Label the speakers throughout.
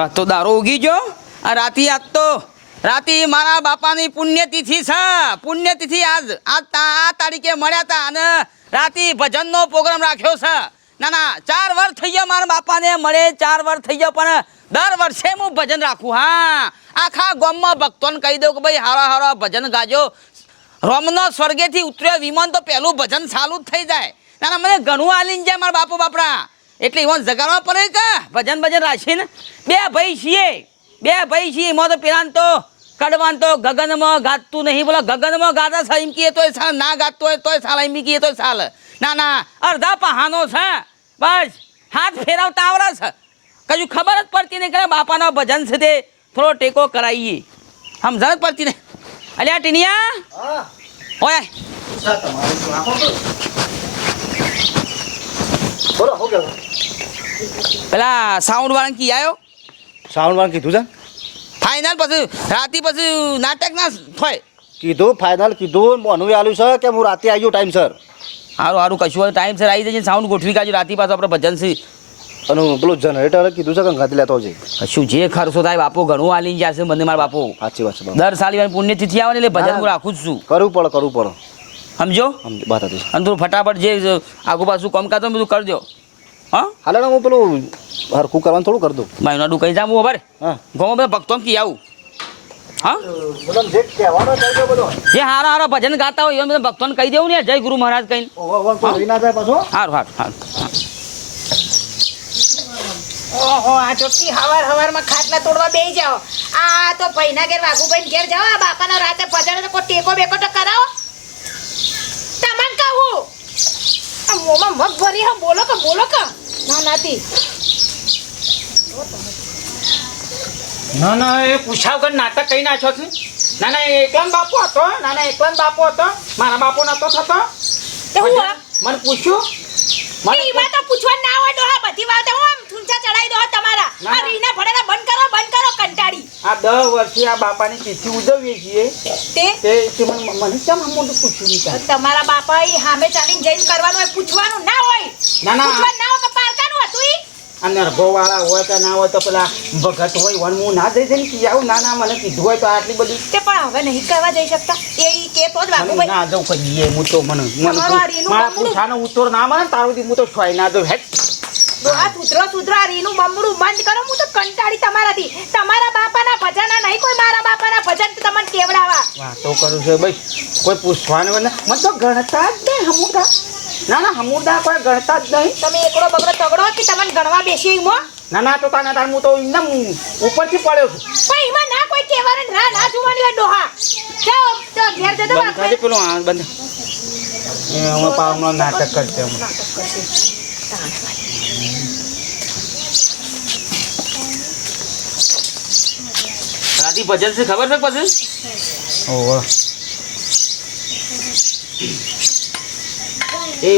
Speaker 1: યા તો દારૂ ઉગી ગયો? આ રાતી આજ તો, રાતી મારા બાપાની પુણ્યતિથિ છે. પુણ્યતિથિ આજ આજ આ તારીખે મળ્યા હતા અને રાતી ભજનનો પ્રોગ્રામ રાખ્યો છે. ના ના, ચાર વર્ષ થઈ ગયા મારા બાપાને, મળે ચાર વર્ષ થઈ ગયા, પણ દર વર્ષે હું ભજન રાખું, હા. આખા ગામમાં ભક્તોને કહી દઉં કે ભાઈ, હારા હારા ભજન ગાજો. રોમનો સ્વર્ગેથી ઉતર્યો વિમાન તો પહેલું ભજન ચાલુ જ થઈ જાય. ના ના, મને ઘણું આલીને જાય મારા બાપુ, બાપરા. એટલે એમાં જગાડવા પડે કે? ભજન ભજન રાખીને? બે ભાઈ છીએ. બે ભાઈ છીએ. એમાં તો પેલા તો કડવાન તો ગગનમાં ગાતું નહીં. બોલો ગગનમાં ગાતા છે એમ કહીએ તોય સાલ. ના ગાતું હોય તોય સાલ. એમ કહીએ તોય સાલ. ના ના અડધા પહાનો છે. બસ. હાથ ફેરવતા આવડે છે. કજુ ખબર જ પડતી નહીં કે બાપાના ભજન છે તે. થોડો ટેકો કરાવીએ સમજણ જ પડતી નહીં. અલ્યા ટીનિયા? ઓય
Speaker 2: પૂછા તમારું શું આખો તો? બોલો શું કહેવું?
Speaker 1: પેલા સાઉન્ડ વાળા કી આવ્યો
Speaker 2: સાઉન્ડ વાળા કીધું છે?
Speaker 1: ફાઇનલ પછી રાતી પછી નાટક ના થાય.
Speaker 2: કીધું ફાઇનલ કીધું મોનું આલ્યું છે કે હું રાતે આવી ગયો ટાઈમ સર
Speaker 1: સારું સારું કશું હોય ટાઈમ સર આવી જશે સાઉન્ડ ગોઠવી કાઢજો. રાતી પાછું આપણે ભજન છે.
Speaker 2: અને પેલું જનરેટર કીધું છે કે ઘાતી લેતો છે
Speaker 1: કશું જે ખર્ચો થાય બાપો ઘણું આલી જશે મને મારા બાપો.
Speaker 2: સાચી વાત છે
Speaker 1: દર સાલી પુણ્યતિથિ આવે ને એટલે ભજન હું રાખું જ છું.
Speaker 2: કરવું પડે કરવું પડે
Speaker 1: સમજો?
Speaker 2: વાત હતી.
Speaker 1: અને તું ફટાફટ જે આગુ પાછું કામ કાતો બધું કરજો. હા?
Speaker 2: હાલે હું પેલું હરખું કરવાનું થોડું કરી દઉં.
Speaker 1: મહિનાનું કહી જાઉં ખબર
Speaker 2: હા
Speaker 1: ગોમાં બધા ભક્તો કી આવું? હા?
Speaker 2: જે
Speaker 1: હારા હારા ભજન ગાતા હોય એવા બધા ભક્તોને કહી દેવું ને જય ગુરુ મહારાજ કહીને. સારું સારું સારું
Speaker 3: ઓહો આ ચોખ્ખી હવાર હવારમાં ખાટલા તોડવા બેસી જાઓ. આ તો ભાઈના ઘેર વાઘુભાઈ ઘેર જાઓ આ બાપાના રાતે ભજન કોઈ ટેકો બેકો તો કરાવો તમન કહું આ મોંમાં મગ ભરી હા બોલો કે બોલો કે. ના નાતી.
Speaker 4: ના ના એ પૂછાવ કર નાટક કઈ નાખ્યો છે ના ના એકલા બાપો હતો ના ના એકલા બાપો હતો. મારા બાપો નતો થતો.
Speaker 3: તે હું?
Speaker 4: મને પૂછ્યું. મને
Speaker 3: એ તો પૂછવા ના હોય તો હા બધી વાત હું આમ ઠૂંચા ચડાઈ દો તમારા. આ રીના ભણેલા બંધ કરો બંધ કરો કંટાળી
Speaker 4: આ દસ વર્ષે આ બાપાની તિથિ ઉજવીએ છીએ.
Speaker 3: તે?
Speaker 4: મને કેમ આમ મોટું પૂછ્યું નહીં
Speaker 3: તમારા બાપા એ સામે ચાલીને જઈને કરવાનું હોય પૂછવાનું ના હોય.
Speaker 4: ના, ના.
Speaker 3: પૂછવાનું ના હોય તો પારકાનું હતું અને
Speaker 4: આ નરભોવાળા હોય કે ના હોય તો પેલા ભગત હોય વન હું ના જઈ જઈને કી આવું? ના ના મને કીધું હોય તો આટલી બધી.
Speaker 3: તે પણ હવે નહીં કરવા જઈ શકતા. એ કે તો જ
Speaker 4: મને
Speaker 3: વાઘુભાઈ.
Speaker 4: ના જવું કહીએ હું તો મને મારા પૂછાનો ઉત્તર ના મળે તારું હું તો છોય ના દઉં. હેટ.
Speaker 3: આ સુધરો સુધરો આ રીનું બમણું બંધ કરો હું તો કંટાળી તમારાથી. તમારા બાપાના ભજન નહીં કોઈ મારા બાપાના ભજન તમને કેવડાવા.
Speaker 4: વાતો કરું છે ભાઈ કોઈ પૂછવાનું ને? મને તો ગણતા જ નહીં હમુદા. ના ના હમુદા કોઈ ગણતા જ નહીં.
Speaker 3: તમે એકડો બગડો તગડો કે તમને ગણવા બેસી મો
Speaker 4: ના ના તો તાના તાર હું તો એકદમ ઉપરથી પડ્યો છું.
Speaker 3: પણ એમાં ના કોઈ કહેવાની રાહ ના જોવાની હોય ડોહા. જાઓ તો ઘેર જતો
Speaker 4: બંધ પેલું આ બંધ. એ હમણાં કરતે હમણાં નાટક કરશે. હમણાં
Speaker 1: ભજન છે ખબર છે પછી? એ.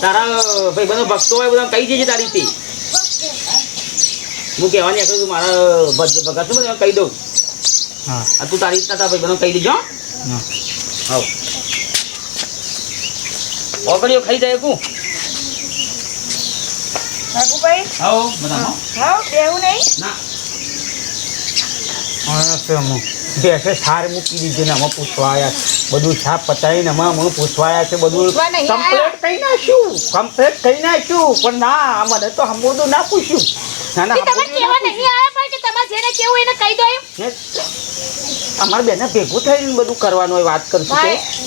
Speaker 1: તારા ભાઈ બધો ભક્તો હોય બધા કહી દેજે તારી રીતે? હું કહેવાની આખું તું મારા ભજ- ભગત બધું બધા કહી દઉં?
Speaker 4: હા.
Speaker 1: તું તારી રીતના તારા ભાઈ બધો કહી દેજો હો.
Speaker 4: હા.
Speaker 1: આવ ઓગળીઓ ખાઈ જાય કું?
Speaker 3: ભાઈ
Speaker 1: આવો બધા
Speaker 3: હા બેવું નહીં?
Speaker 1: ના.
Speaker 4: છે અમુક સાર મૂકી દીધી ને અમે પૂછવા બધું છાપ પતાવીને અમે અમે પૂછવાયા છે બધું. કમ્પ્લેટ કહી નાખ્યું? કમ્પ્લેટ કહી નાખ્યું? પણ ના મને તો હમુદું ના પૂછ્યું. ના ના
Speaker 3: કહી
Speaker 4: અમારે બેને ભેગું થઈને બધું કરવાનું હોય વાત કરશું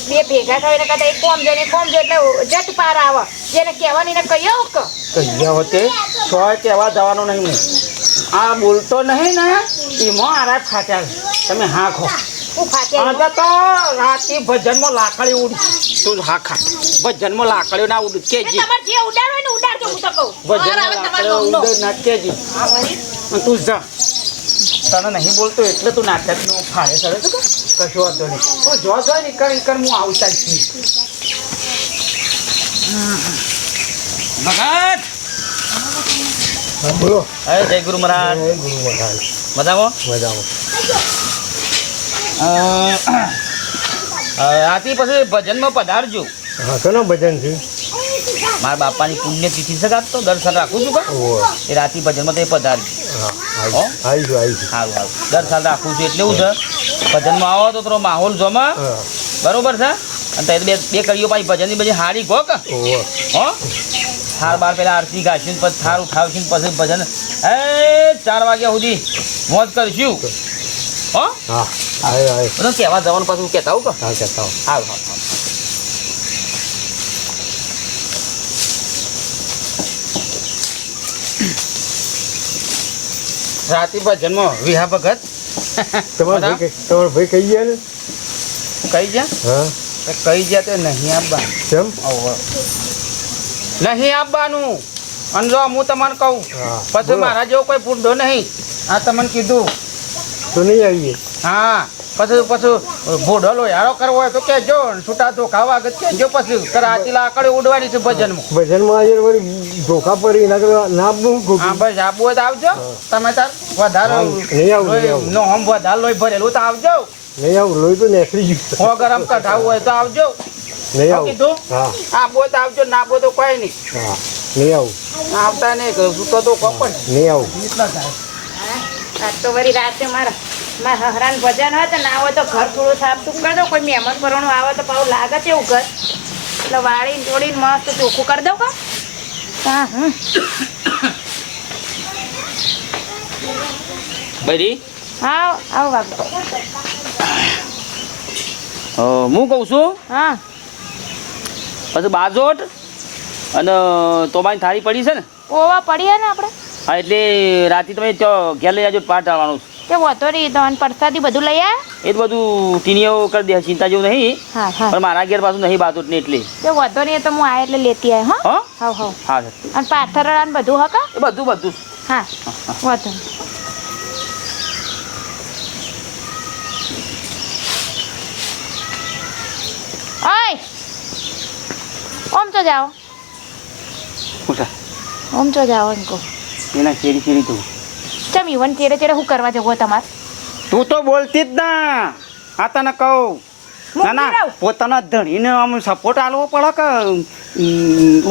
Speaker 3: બે ભેગા થઈને કદાચ કોમ જઈને કોમ જો એટલે જટ પાર આવે. જેને કહેવાની ને કહી આવું કે.
Speaker 4: કહીએ હોતે સો કહેવા જવાનો નહીં હું આ બોલતો નહીં ને? એમાં આરાપ ખાત્યા તમે હા ખો આજે તો રાતે ભજનમાં લાકડી ઉડી તું હા ખા? ભજનમાં લાકડીઓ ના ઉડી કેજી.
Speaker 3: તમારે જે ઉડાડો હોય ને ઉડાડજો હું તો કહું. બહાર
Speaker 4: લાકડીઓ
Speaker 3: તમારો
Speaker 4: ના કેજી. તું જા. તને નહીં બોલતો એટલે તું નાટકનું ફાળે કરે છે કશું વાંધો નહીં. તું જો જો નીકળ કર હું આવતા જ છું
Speaker 1: ભગત!
Speaker 2: બોલો.
Speaker 1: અરે જય ગુરુ મહારાજ. મજામાં?
Speaker 2: મજામાં.
Speaker 1: રાતી પછી ભજનમાં પધારજો.
Speaker 2: હા કોનો ભજન છે
Speaker 1: મારા બાપાની પુણ્યતિથિ છે કાં તો? દર્શન રાખું છું કાં? એ રાતી ભજનમાં તો એ
Speaker 2: પધારજો.
Speaker 1: સારું સારું દર્શન રાખું છું એટલે એવું છે. ભજનમાં આવો તો થોડો માહોલ જોમાં. બરોબર છે? અને તે બે બે કડીઓ પાછી ભજનની બધી હારી
Speaker 2: ગોક.
Speaker 1: હો? થાર બાર પેલા આરતી ગાશું પછી થાર ઉઠાવશું પછી ભજન. એ ચાર વાગ્યા સુધી મોજ કરશું. હો?
Speaker 2: હા, આયો, આયો.
Speaker 1: બધું કહેવા જવાનું પાછું કહેતા હોઉં કે?
Speaker 2: હા, કહેતા હો.
Speaker 1: સારું સારું સારું. રાતી ભજનમાં વિહા ભગત?
Speaker 2: તમારા ભાઈ કઈ- તમારા ભાઈ કહી ગયા ને?
Speaker 1: કઈ ગયા?
Speaker 2: હા.
Speaker 1: કઈ ગયા તે નહીં આપવા
Speaker 2: કેમ?
Speaker 1: નહીં આપવાનું. અને જો હું તમને કહું પછી મારા જેવો કોઈ પૂરધો નહીં. આ તમને કીધું.
Speaker 2: તો નહીં આવીએ.
Speaker 1: હા પછી પછી ભૂડો લોયારો કરવો હોય તો કહેજો ને છૂટા ધોકા વાગત કહેજો પછી. કરાચી લાકડી ઉડવાની છે ભજનમાં.
Speaker 2: ભજનમાં આજે વળી ધોકા પડી ના ના
Speaker 1: હા બસ આબુ હોય તો આવજો. તમે તાર વધારે
Speaker 2: નહીં આવું.
Speaker 1: નો હમ વધારે લોહી ભરેલું તો આવજો.
Speaker 2: નહીં આવું લોહી તો નેસરી ગયું
Speaker 1: હો ગરમ કઢાવું હોય તો આવજો.
Speaker 2: નહીં આવું.
Speaker 1: કીધું?
Speaker 2: હા.
Speaker 1: આબુ તો આવજો ના તો કોઈ નહીં.
Speaker 2: હા નહીં આવું.
Speaker 1: આવતા નહીં છૂટો તો કપડ
Speaker 2: નહીં આવું.
Speaker 3: આજ તો વળી રાતે મારા મારા હરાન ભજન હોય તો ના હોય તો ઘર થોડું સાફ સુફ કરી દો કોઈ મહેમાન પરણું આવે તો પાછું લાગે છે એવું ઘર. એટલે વાળીને તોડીને મસ્ત ચોખ્ખું કરી દઉં કા હા હમ. આવો
Speaker 1: હું કહું છું?
Speaker 3: હા.
Speaker 1: પછી બાજોટ અને તોબાની થાળી પડી છે ને?
Speaker 3: ઓવા પડી ને આપણે
Speaker 1: હા એટલે રાતે તમે ત્યાં ઘેર લઈ જાજો પાઠ આવવાનું
Speaker 3: તે વધો નહીં તો પ્રસાદી બધું લઈ આ
Speaker 1: એ બધું ટીનીઓ કરી દે ચિંતા જેવું નહીં. પણ મારા ઘેર પાછું નહીં બાજોટ ને એટલે.
Speaker 3: તે વધો નહીં તો હું આ એટલે લેતી આવી હા?
Speaker 1: હા?
Speaker 3: હા હા. અને પાથરડા ને બધું હકા
Speaker 1: એ બધું બધું.
Speaker 3: હા વધો ઓમ જાઓ. તો જાઓ એમ કહો.
Speaker 1: એના ચેરી ચેરી તું.
Speaker 3: ચમ ઈવન ચેડે ચેડે હું કરવા જવો તમાર?
Speaker 4: તું તો બોલતી જ ના. આ તને કહું. ના ના પોતાના ધણીને આમ સપોર્ટ આલવો પડે કે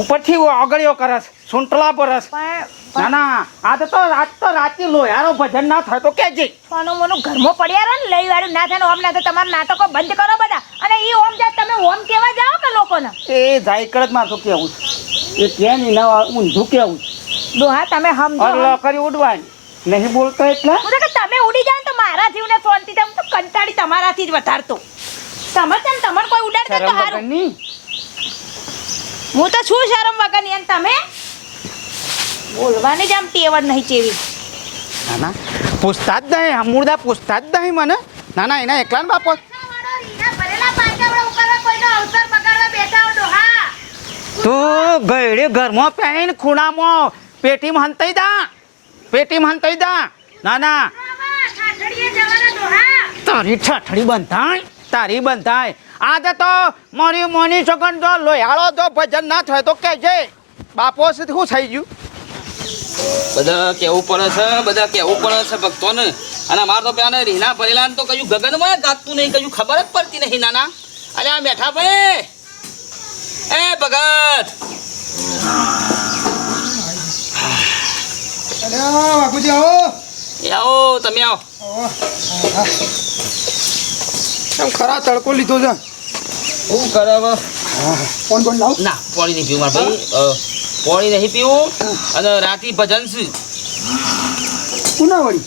Speaker 4: ઉપરથી આગળીઓ કરસ સુંટલા પરસ ના ના આ તો તો રાત તો લો લોયારો ભજન ના થાય તો કેજે.
Speaker 3: સોનું મોનું ઘરમાં પડ્યા રહે ને લઈ વાળું ના થાય ને ઓમ ના તો તમારા નાટકો બંધ કરો બધા. અને ઈ ઓમ જાય તમે ઓમ કેવા જાવ કે લોકોને.
Speaker 4: એ જાય કર જ મારે તો કેવું. એ કે નહીં ના ઊંધું કેવું
Speaker 3: દોહા તમે સમજો
Speaker 4: અલ્લા કરી ઉડવાની નહીં બોલતો એટલે?
Speaker 3: હું તો કે તમે ઉડી ને તો મારા જીવને શાંતિ. હું તો કંટાળી તમારાથી જ વધારતો. તમે છે તમાર કોઈ દે તો
Speaker 4: હારું.
Speaker 3: હું તો છું શરમ વગરની અને તમે? બોલવાની જ આમ ટેવડ નહીં ચેવી
Speaker 4: ના ના. પૂછતા જ નહીં અમૂળદા પૂછતા જ નહીં મને. ના ના એના એકલા ને બાપો. તું ગયડે ખૂણામાં પેટીમાં હંતાઈ દા, પેટીમાં હંતાઈ દા. ના તારી ઠઠડી બંધાય, તારી બંધાય. આજે તો મારી મોની સગન જો લોયાળો જો ભજન ના થાય તો કે છે બાપો સુધી શું થઈ ગયું?
Speaker 1: બધા કેવું પડે છે, બધા કેવું પડે છે ભક્તોને? અને અમારે તો પેલા રીના ભરેલા તો કયું ગગનમાં ગાતું નહીં, કયું ખબર જ પડતી નહીં, નાના. અરે આ બેઠા ભાઈ. એ ભગત.
Speaker 2: બાપુજી આવો.
Speaker 1: એ આવો તમે આવો.
Speaker 2: કેમ ખરા તડકો લીધો છે?
Speaker 1: શું કરે હવે
Speaker 2: કોણ કોણ લાવ?
Speaker 1: ના પાણી નહીં પીવું મારા ભાઈ. પાણી નહીં પીવું અને રાતી ભજન છે
Speaker 2: કુના વળી?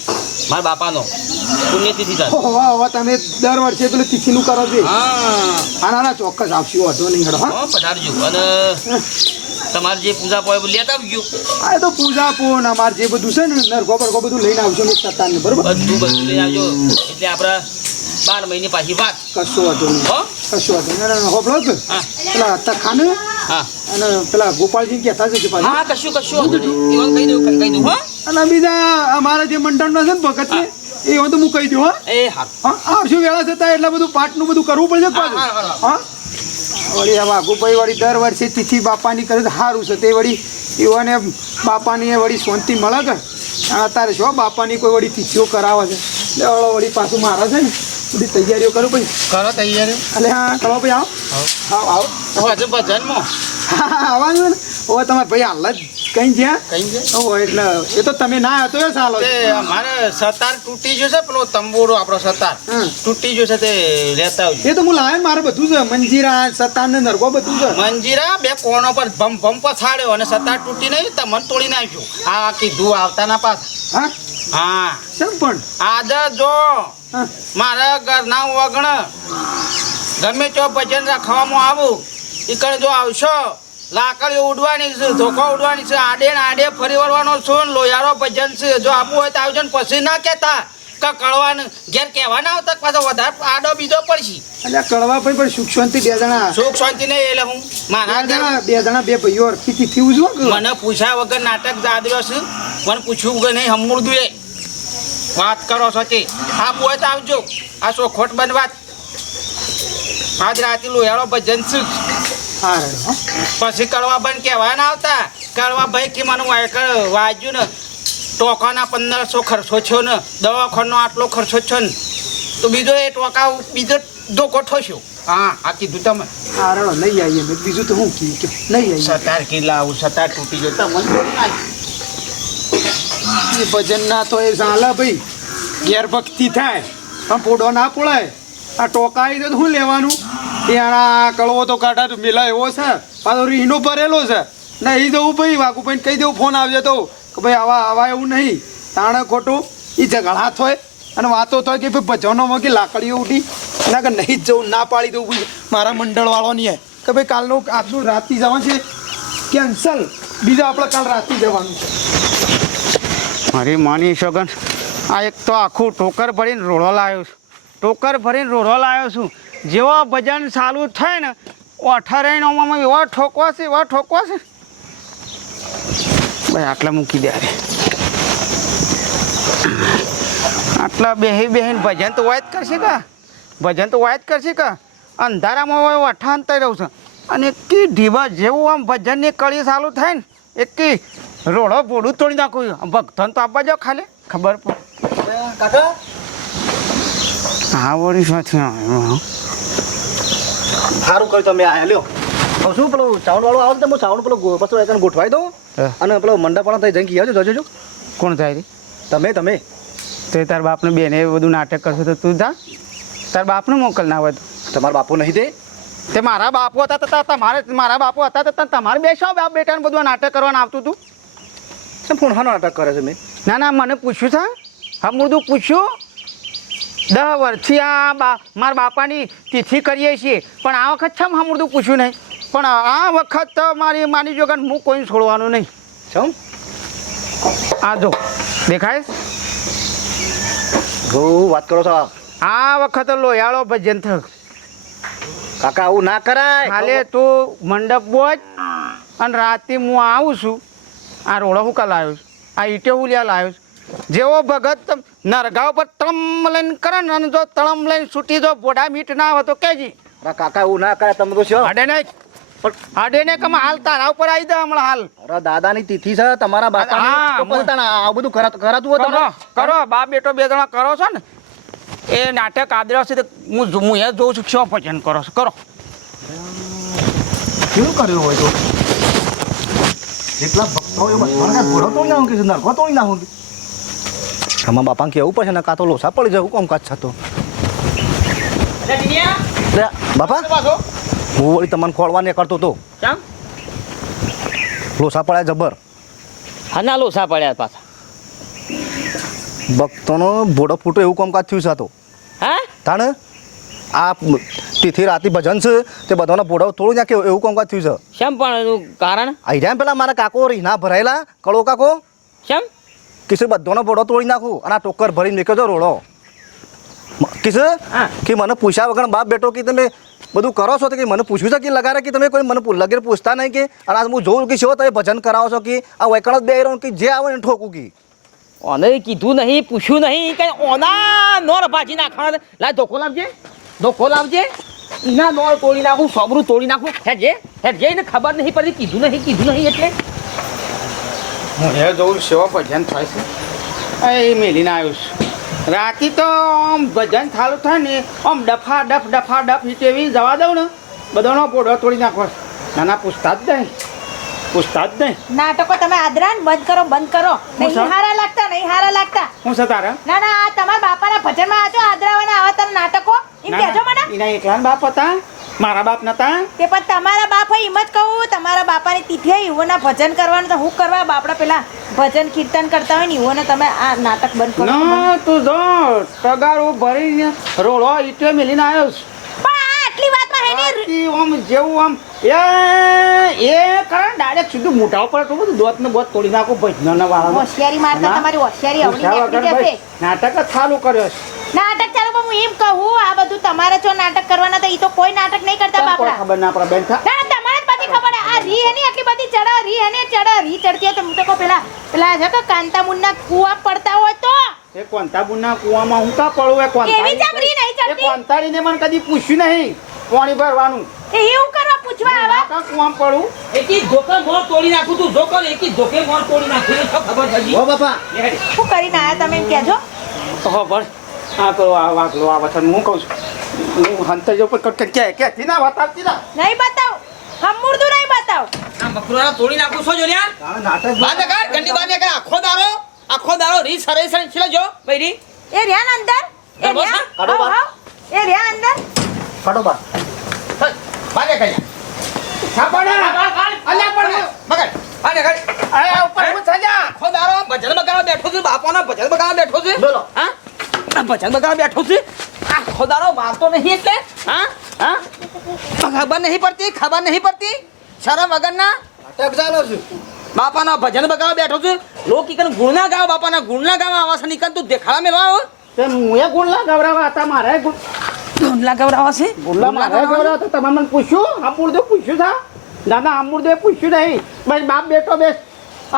Speaker 1: મારા બાપાનો. પુણ્યતિથિ છે
Speaker 2: વાહ હવે તમે દર વર્ષે પેલું તિથિનું કરો છો.
Speaker 1: હા.
Speaker 2: ના ના ચોક્કસ આપશું વાંધો નહીં હો,
Speaker 1: પધારજો. અને તમારે જે પૂજા પોય લેતા આવજો.
Speaker 2: આ તો પૂજા પૂન અમારે જે બધું છે ને નરગો બરગો બધું લઈને આવજો ને સત્તાને બરોબર?
Speaker 1: બધું બધું લઈને આવજો. એટલે આપણે બાર મહિને પાછી વાત.
Speaker 2: કશું વાંધો નહીં.
Speaker 1: હો?
Speaker 2: કશું વાંધો નહીં. ના, ના, હોભળો કે
Speaker 1: હા.
Speaker 2: પેલા તખાને
Speaker 1: હા.
Speaker 2: અને પેલા ગોપાલજી કહેતા જશે પાછા.
Speaker 1: હા કશું કશું એવાનું કહી દઉં કહી દઉં હો?
Speaker 2: અને બીજા અમારા જે મંડળના છે ને ભગત ને એ તો હું કહી દઉં હા.
Speaker 1: એ હા.
Speaker 2: હા આવશું વેળા થતા એટલા બધું પાઠનું બધું કરવું પડશે હા? વળી આ વાઘુભાઈ વળી દર વર્ષે તિથિ બાપાની કરે તો સારું છે. તે વળી એવાને બાપાની વળી શાંતિ મળે કે અત્યારે શું બાપાની કોઈ વળી તિથિઓ કરાવે છે. એટલે વળો પાછું મારે છે ને. બધી તૈયારીઓ કરું પછી
Speaker 1: કરો તૈયારી
Speaker 2: એટલે હા કરો ભાઈ આવો. આવો. આવો
Speaker 1: ભજનમાં?
Speaker 2: હા આવવાનું ને. ઓ તમારે ભાઈ હાલ જ. કઈ જ્યાં?
Speaker 4: કઈ છે
Speaker 2: ઓ એટલે એ તો તમે ના હતો એ સાલો.
Speaker 4: અમારે સતાર તૂટી ગયો છે પેલો તંબુરો આપણો સતાર. તૂટી ગયો છે તે લેતા આવજો
Speaker 2: એ તો હું લાવે મારે બધું છે મંજીરા સતાર ને નરગો બધું છે
Speaker 4: મંજીરા બે કોણો પર ભમ ભમ પછાડ્યો અને સતાર તૂટી નહીં તો મન તોડી નાખ્યું. આ કીધું આવતા ના પાસ
Speaker 2: હા?
Speaker 4: હા.
Speaker 2: પણ?
Speaker 4: આજે જો
Speaker 2: મારે
Speaker 4: મારા ઘરના વગણ ગમે તો ભજન રાખવામાં આવું ઈકણ જો આવશો લાકડીઓ ઉડવાની છે ધોકો ઉડવાની છે આડે ને આડે ફરી વળવાનો છું લોયારો ભજન છે. જો આપવું હોય તો આવજો ને પછી ના કહેતા કે કળવાને ઘેર કહેવા ના આવતા પાછો વધારે આડો બીજો પડશે.
Speaker 2: એટલે આ કડવા પણ સુખ શાંતિ બે જણા.
Speaker 4: સુખ શાંતિ નહીં એટલે હું. મારા
Speaker 2: જણા બે જણા બે ભાઈઓ અરખી તિથિ ઉજવો
Speaker 4: મને પૂછ્યા વગર નાટક જાદવ્યો છે મને પૂછ્યું વગર નહીં હમુરદું એ વાત કરો સચી આપવું હોય તો આવજો. આ શોખોટ બનવા. આજ રાતે લોયાળો ભજન છે. પછી કડવાભાઈ બંધ કહેવા ના આવતા કડવાભાઈ કે મને વાયકળ વાજ્યું ને ટોકાના પંદરસો ખર્ચો છો ને દવાખાનો આટલો ખર્ચો છો ને તો બીજો એ ટોકા બીજો ધોકો ઠોસ્યો. હા આ કીધું તમે.
Speaker 2: રે નહીં આવીએ મેં. બીજું તો હું કીધું કે નહીં આવીએ.
Speaker 4: સતાર કિલ્લા આવું સતાર તૂટી ગયો. તમને
Speaker 2: ભજન ના તો એ ઝાલા ભાઈ. ગેરભક્તિ થાય. પણ પોડો ના પોળાય. આ ટોકા આવી તો શું લેવાનું? ત્યાં કળવો તો કાઢા તો મેલા એવો છે. પાછો રીનો ભરેલો છે. નહીં જવું ભાઈ વાકુ ભાઈ કહી દેવું, ફોન આવજે તો. કે ભાઈ, આવા આવા એવું નહીં. તાણે ખોટું એ ઝઘડા થાય અને વાતો થાય કે ભાઈ ભજનોમાં કે લાકડીઓ ઉઠી એના કે નહીં જવું, ના પાડી દઉં મારા મંડળવાળોની હે. કે ભાઈ, કાલનું, આજનું રાતથી જવાનું છે. કેન્સલ. બીજા આપણે કાલ રાતથી જવાનું છે.
Speaker 4: મારી માની સગન આ એક તો આખું ટોકર ભરીને રોડો લાવ્યો છું. ટોકર ભરીને રોડો લાવ્યો છું. જેવો ભજન ચાલુ થાય ને અઠારેણોમાં એવો એવા ઠોકવાશે એવા ઠોકવાશે ભાઈ આટલા મૂકી દે આટલા બેહી બેહીને ભજન તો વાય કરશે કા? ભજન તો વાય કરશે કા? અંધારામાં હોય અઠાંતર રહું છું. અને એકી ઢીબા જેવું આમ ભજનની કળી ચાલુ થાય ને એકી રોડો ભોડું તોડી નાખું ભક્તન તો આપવા જાઓ ખાલી ખબર પડે
Speaker 5: કાકા?
Speaker 4: હા વળી સાથે
Speaker 5: સારું કર્યું તમે આયા લ્યો. હવે શું પેલું સાઉન્ડ વાળો આવે તો હું સાઉન્ડ પેલો પછી એકને ગોઠવાઈ દઉં
Speaker 4: હા.
Speaker 5: અને પેલો મંડપવાળા થઈ જઈને કહી આવજો જજો
Speaker 4: કોણ થાય રે?
Speaker 5: તમે તમે.
Speaker 4: તો તાર બાપને બેને એ બધું નાટક કરશે તો તું જા. તાર બાપને મોકલ ના હોય તો.
Speaker 5: તમારા બાપુ નહીં તે
Speaker 4: તે મારા બાપુ હતા તો તમારે મારા બાપુ હતા તો તમારે બેસો બાપ બેટાને બધું આ નાટક કરવાનું આવતું હતું
Speaker 5: શું ફોન હાનો નાટક કરે છે મેં?
Speaker 4: ના ના મને પૂછ્યું છે હા બધું પૂછ્યું. દસ વર્ષથી આ બા મારા બાપાની તિથિ કરીએ છીએ. પણ આ વખત છે હા બધું પૂછ્યું નહીં. પણ આ વખત તો મારી માની જો હું કોઈ છોડવાનું નહીં.
Speaker 5: શું
Speaker 4: આ જો દેખાય?
Speaker 5: બહુ વાત કરો છો
Speaker 4: આ. વખત લોયાળો ભજન થક
Speaker 5: કાકા આવું ના કરાય.
Speaker 4: હાલે તું મંડપ બોજ અને રાતે હું આવું છું. આ રોડો હું કાલ આવ્યો છું. આ ઈટે હું લ્યા લાવ્યો છું. જેવો ભગત નરગાંવ પર તળમ લઈને કરે ને અને જો તળમ લઈને છૂટી જો બોડા મીટ ના હોય તો કેજી
Speaker 5: અરે કાકા એવું ના કરે તમે તો છો.
Speaker 4: હાડે નહીં હાડે ને કમ હાલ તારા ઉપર આવી દે હમણાં હાલ.
Speaker 5: અરે દાદાની તિથિ છે તમારા બાપા આ બધું કરાતું હોય તમે
Speaker 4: કરો બાપ બેટો બે જણા કરો છો ને એ નાટક આદર્યો છે હું હું એ જોઉં છું શું ભજન કરો છો? કરો.
Speaker 5: કેવું કર્યું હોય તો? એટલા ભક્તો કે નરકો આમાં બાપાને કેવું પડશે ને કાં તો લોસા પડી જાય કોમ કાચ છતો બાપા? હું વળી તમને ખોળવા કરતો તો. લોસા પડ્યા જબર.
Speaker 1: હા ના લોસા પડ્યા પાછા.
Speaker 5: ભક્તોનો બોડો ફૂટો એવું કોમકાજ થયું છે તો.
Speaker 1: હા?
Speaker 5: તાણે? આ તિથિ રાતી ભજન છે તે બધાનો ભોડો તોડી નાખે એવું કામકાજ થયું છે.
Speaker 1: શેમ પણ એનું કારણ?
Speaker 5: આઈ જાય પેલા મારા કાકો રીના ભરાયેલા કળો કાકો?
Speaker 1: શેમ
Speaker 5: કિશોર બધોનો ભોડો તોડી નાખું અને આ ટોકર ભરીને મેક્યો છો રોડો. કિશોર. કે મને પૂછ્યા વગર બાપ બેટો કે તમે બધું કરો છો તો કે મને પૂછ્યું છે કે લગાડે કે તમે કોઈ મને લગેર પૂછતા નહીં કે? અને આ હું જોઉં કે શું તમે ભજન કરાવો છો કે? આ વૈકણ જ બે રહ્યો કે જે આવે ને ઠોકું કે?
Speaker 1: ઓને કીધું નહીં પૂછ્યું નહીં કઈ ઓના નોર ભાજી નાખવાના લાય ધોકો લાવજે ધોકો લાવજે. ના નોર તોડી નાખું સોબરું તોડી નાખું. હેજે હેજે એને ખબર નહીં પડી કીધું નહીં કીધું નહીં એટલે.
Speaker 4: હું હે જોઉં સેવા ભજન થાય છે. એ મેલીને આવ્યો છું. રાતે તો આમ ભજન ચાલુ થાય ને આમ ડફા ડફ ડફા ડફ ઈટ એવી જવા દઉં ને બધાનો પોઢો તોડી નાખો. ના ના પૂછતા જ નહીં. પૂછતા જ નહીં.
Speaker 3: નાટકો તમે આદરા બંધ કરો બંધ કરો. નહીં? હારા લાગતા નહીં હારા લાગતા.
Speaker 4: હું છે તારે?
Speaker 3: ના ના આ તમારા બાપાના ભજનમાં આજો આદરાવાના આવા તારા નાટકો. એમ કહેજો મને.
Speaker 4: એના એકલા બાપ હતા. મારા બાપ નતા?
Speaker 3: તે પણ તમારા બાપ એમ જ કહું તમારા બાપાની તિથિ ઈવોના ભજન કરવાનું તો હું કરવા બાપડા પેલા ભજન કીર્તન કરતા હોય ને ઈવોને તમે આ નાટક બંધ કરો.
Speaker 4: ના તું જો તગારું ભરીને રોડો ઈટે મેલીને આવ્યો છું.
Speaker 3: પણ આટલી વાતમાં હેની
Speaker 4: આથી જેવું આમ એ એ કારણ ડાયરેક્ટ સીધું મોઢા ઉપર તો બધું દોત ને બોત તોડી નાખું ભજન વાળા
Speaker 3: હોશિયારી મારતા તમારી હોશિયારી
Speaker 4: નાટક જ ચાલુ કર્યો છે.
Speaker 3: નાટક ચાલો હું એમ કહું આ બધું તમારે જો નાટક કરવાના તો ઈ તો કોઈ નાટક નહીં કરતા બાપડા.
Speaker 4: ખબર ના પડે? બેન થા
Speaker 3: તમારે જ બધી ખબર હે. આ રી એની આટલી બધી ચડા રી એને ચડા રી ચડતી હોય તો હું તો કહું પેલા પેલા છે કે કાંતા મુન્ના કુવા પડતા હોય તો?
Speaker 4: એ કોંતાબુના કુવામાં હું કા પડું? એ
Speaker 3: એવી ચાબરી નહીં
Speaker 4: કોંતાળી એ. કોંતાળીને મને કદી પૂછ્યું નહીં પાણી ભરવાનું.
Speaker 3: એ એવું કરવા પૂછવા આવા?
Speaker 4: કા કુવામાં પડું?
Speaker 1: એકી ધોકે મોર તોડી નાખું તું. જોકો એકી ધોકે મોર તોડી નાખું. તો ખબર પડી.
Speaker 5: ઓ બાપા.
Speaker 3: શું કરીને આયા તમે એમ કહેજો?
Speaker 4: તો ખબર. આ કરો આ વાગલો આ વચન હું કહું છું. હું હંતે જો પણ કે કે કે થી ના બતાવતી ના.
Speaker 3: નહીં બતાવ. હમુરદું નહીં બતાવ.
Speaker 1: આ મકરોડા તોડી નાખું છો જોલ્યા
Speaker 5: નાટક
Speaker 1: બાદ કર ગંડી બાદ કર આખો દારો આખો દારો રી સરે સરે છિલો જો બૈરી.
Speaker 3: એ રહ્યા ને અંદર? એ
Speaker 1: કાઢો
Speaker 3: રહ્યા?
Speaker 5: કાઢો
Speaker 3: બા એ રહ્યા અંદર?
Speaker 5: કાઢો. બા
Speaker 1: બાદ કર
Speaker 4: છાપડે અલ્યા પણ
Speaker 1: મગર આને કર
Speaker 4: આ ઉપર હું? સજા
Speaker 1: આખો દારો ભજન બગાડો બેઠો છું બાપાના ભજન બગાડો બેઠો છું.
Speaker 5: બોલો.
Speaker 1: હા? ભજન બગાડવા બેઠો છું. આ દારો મારતો નહીં એટલે? હા? હા? ખબર નહીં પડતી ખબર નહીં પડતી? શરમ વગરના? બાપાના ભજન બગાડવા બેઠો છું. લોક ગુણના ગાવ બાપાના ગુણના ગાવ આવા છે. નીકન તું દેખાડા મેળવા આવો.
Speaker 4: તે મુએ ગુણલા ગવરાવા હતા મારે
Speaker 1: ગુણલા ગવરાવા છે?
Speaker 4: ગુણલા મારે ગવરાવા? તમે મને પૂછ્યું? અમૂર્દે પૂછ્યું થા દાદા અમૂર્દે પૂછ્યું નહીં. બસ બાપ બેટો બેસ.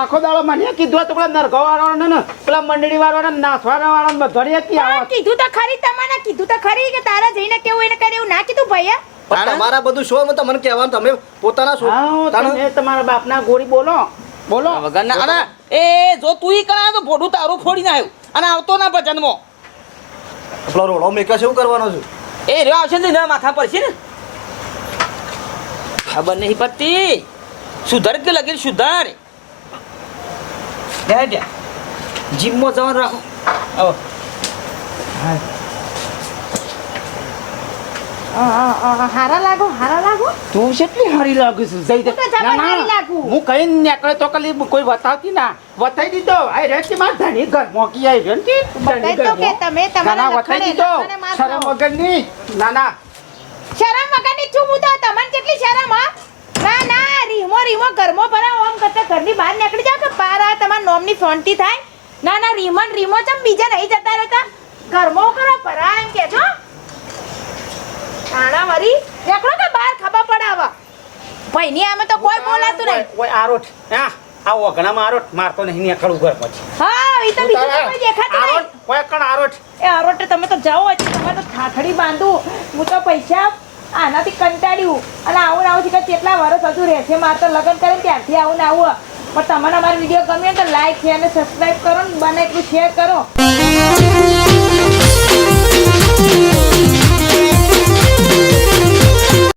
Speaker 4: આખો દાડો મને કીધું હતું પેલા નરગો વાળાને ને પેલા મંડળી વાળાને નાથવાના વાળાને બધાને કી
Speaker 3: પણ કીધું તો ખરી તમને કીધું તો ખરી કે તારા જઈને કેવું એને કરે એવું ના કીધું ભૈયા?
Speaker 5: તમારા બધું શો મને તમને કહેવાનું તમે પોતાના શો
Speaker 4: તમે તમારા બાપના ગોળી બોલો બોલો.
Speaker 1: વગરના અને એ જો તું ઈ કરા તો ભોડું તારું ફોડી નાખ્યું. અને આવતો ના ભજનમાં.
Speaker 5: પેલો રોડો મેકા શું કરવાનો છું?
Speaker 1: એ રહ્યો આવશે ને માથા પર છે ને? ખબર નહીં પડતી. સુધર કે લગીન સુધર? દે દે જીમમાં જવાનું રાખો. આવો.
Speaker 3: હારા લાગો હારા લાગો.
Speaker 4: તું કેટલી હારી લાગુ છું? જઈ
Speaker 3: જબર
Speaker 4: હું કઈ નીકળે તો કલી કોઈ બતાવતી ના. દીધો. આ રેતી માં ધણી ઘર મોકી આવી છે ને તી?
Speaker 3: તો કે તમે તમારા લખણે-
Speaker 4: દીધો. શરમ વગરની. ના ના.
Speaker 3: શરમ વગરની છું હું તો. તમને કેટલી શરમ હા? ના ના. રીમો રીમો ગરમો ભરાવો આમ કરતા ઘરની બહાર નીકળી જાવ કે પાર આ તમારા નોમની ફોનથી થાય. ના ના રીમન રીમો ચમ બીજા નહીં જતા રહેતા? ગરમો કરો ભરા એમ કેજો આણા વરી રેકડો કે બહાર ખબર પડે હવે ભાઈની આમે તો કોઈ બોલાતું નહીં.
Speaker 4: ઓય, આરોટ હા આ ઓગણામાં આરોટ મારતો નહીં નીકળું ઘર પછી.
Speaker 3: હા એ તો બીજું કોઈ દેખાતું નહીં.
Speaker 4: આરોટ કોઈ કણ આરોટ
Speaker 3: એ આરોટ તમે તો જાઓ હજી તમે તો ઠાઠડી બાંધું. હું તો પૈસા આનાથી કંટાળ્યું. અને આવું આવું છે કે કેટલા વર્ષ હજુ રહેશે મારે તો લગ્ન કરે ત્યારથી આવું ને આવું. પણ તમને અમારો વીડિયો ગમ્યો તો લાઈક છે અને સબસ્ક્રાઈબ કરો ને બને એટલું શેર કરો.